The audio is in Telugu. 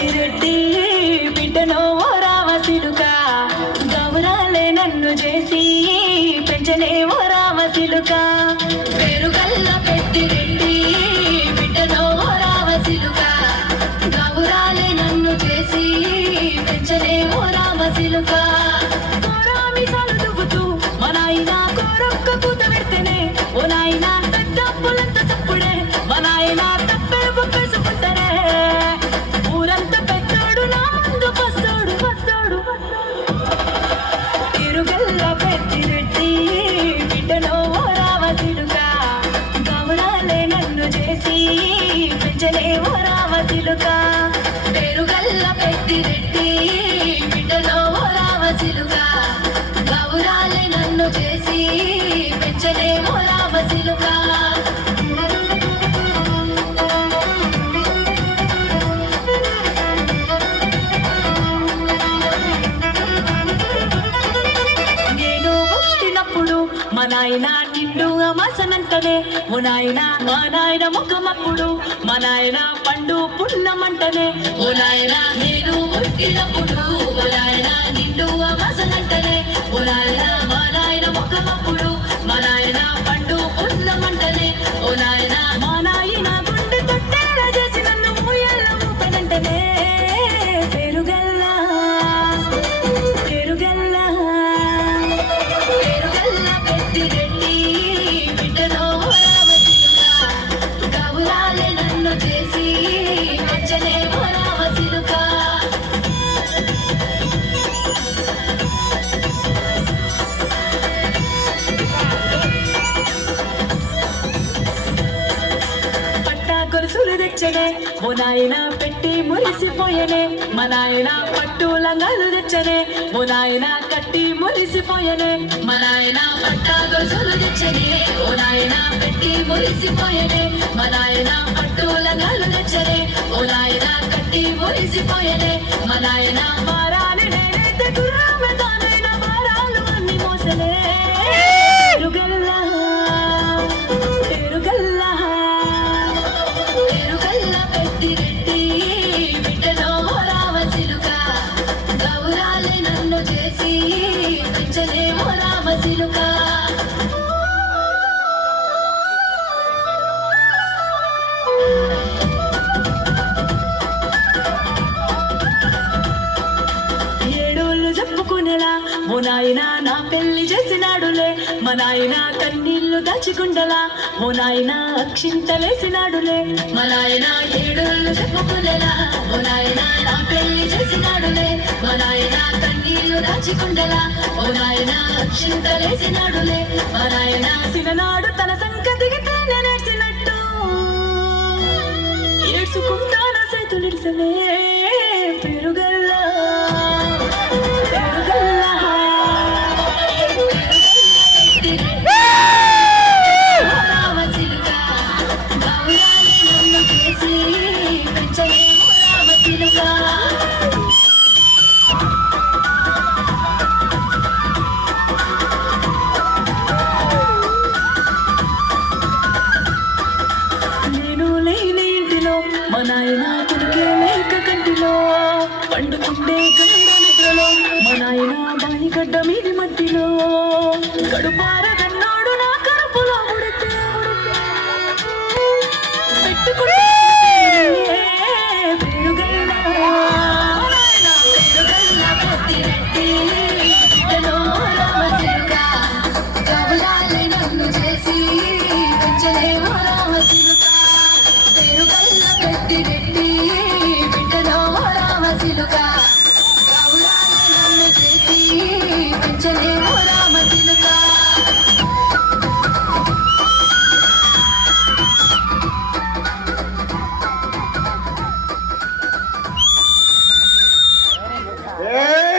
రెడ్డి బిడ్డనో రామసిలుక గౌరాలే నన్ను చేసి పెంచనే ఓ రామసిలుక పేరుగల్ల పెద్దిరెడ్డి బిడ్డనో రామసిలుక గౌరాలే నన్ను చేసి పెంచనే ఓ రామసిలుక కోరామి సాలు దువ్వుతూ మా నాయన కోరొక్క కూత పెడితేనే ఓ నాయన పెద్ద పొలంత చప్పుడే మా నాయన తప్పే ఒప్పేసుకుంటారే ఊరంతా పెద్దోడు నా ముందు పస్తోడు పస్తోడు తిరుగల్ల పెద్దిరెడ్డి బిడ్డలో ఓ రామసిలుక గౌరాలే నన్ను చేసి పెంచలే ఓ రామసిలుక పేరుగల్ల పెద్దిరెడ్డి బిడ్డలో ఓ రామసిలుక గౌరాలే నన్ను చేసి పెంచలే ఓ రామసిలుక మా నాయన నిండు అమాసనంటనే ఓ నాయన మా నాయన ముఖమప్పుడు మా నాయన పండు పున్నమంటనే ఓ నాయన నేను పుట్టినప్పుడు ఓ నాయన నిండు అమాసనంటనే ఓ నాయన మా నాయన ముఖమప్పుడు మా నాయన పండు పున్నమంటనే ఓ నాయన మా నాయన గుండె తొట్టేల చేసి నన్ను ఊయల్ల ఊపనంటనే పేరుగల్లా పేరుగల్లా పేరుగల్ల పెద్దిరెడ్డి బిడ్డలో రామసిలుక గౌరాలే నన్ను చేసి పెంచలే ఓ రామసిలుక పట్టా గొలుసులు తెచ్చనే ఓ నాయన పెట్టి మురిసిపోయనే మా నాయన పట్టు లంగాలు తెచ్చనే ఓ నాయన కట్టి మురిసిపోయనే మా నాయన పట్టా గొలుసులు తెచ్చనే ఓ నాయన పెట్టి మురిసిపోయనే మా నాయన పట్టు లంగాలు తెచ్చనే ఓ నాయన కట్టి మురిసిపోయనే మా నాయన మారాలి నేనైతే గుర్రమే తానైన మారాలు అన్ని మోసలే పేరుగల్లా పేరుగల్లా పేరుగల్ల పెద్దిరెడ్డి బిడ్డలో రామసిలుక గౌరాలే నన్ను చేసి పెంచలే ఓ రామసిలుక ఏడోళ్ళు చెప్పుకునేలా ఓ నాయన నా పెళ్లి చేసినాడులే మా నాయన కన్నీళ్లు దాచికుండలా ఓ నాయన అక్షింతలేసినాడులే మా నాయన ఏడోళ్ళు చెప్పుకునేలా ఓ నాయన నా పెళ్లి చేసినాడులే మా నాయన కన్నీళ్లు దాచికుండలా ఓ నాయన అక్షింతలేసినాడులే మా నాయన సిననాడు తన సంకతికి తేనె నేర్చినట్టు ఏడ్చుకుంటాన సేతులిడిసలే పెరుగల్లా పెరుగల్లా రామసిలుక గౌరాలే నన్ను చేసి పెంచలే ఓ రామసిలుక నేను లేని ఇంటిలో మా నాయన కొడుకే లేక కంటిలో పండుకుండే గండ నిద్రలో మా నాయన బాయిగడ్డ మీది మట్టిలో కడుపార కన్నాడు నా కడుపులో ఉడితే పెట్టుకుంటే పేరుగల్లా పేరుగల్ల పెద్దిరెడ్డి బిడ్డలో రామసిలుక గౌరాలే నన్ను చేసి పెంచలే ఓ రామసిలుక పేరుగల్ల పెద్దిరెడ్డి బిడ్డలో రామసిలుక గౌరాలే నన్ను చేసి పెంచలే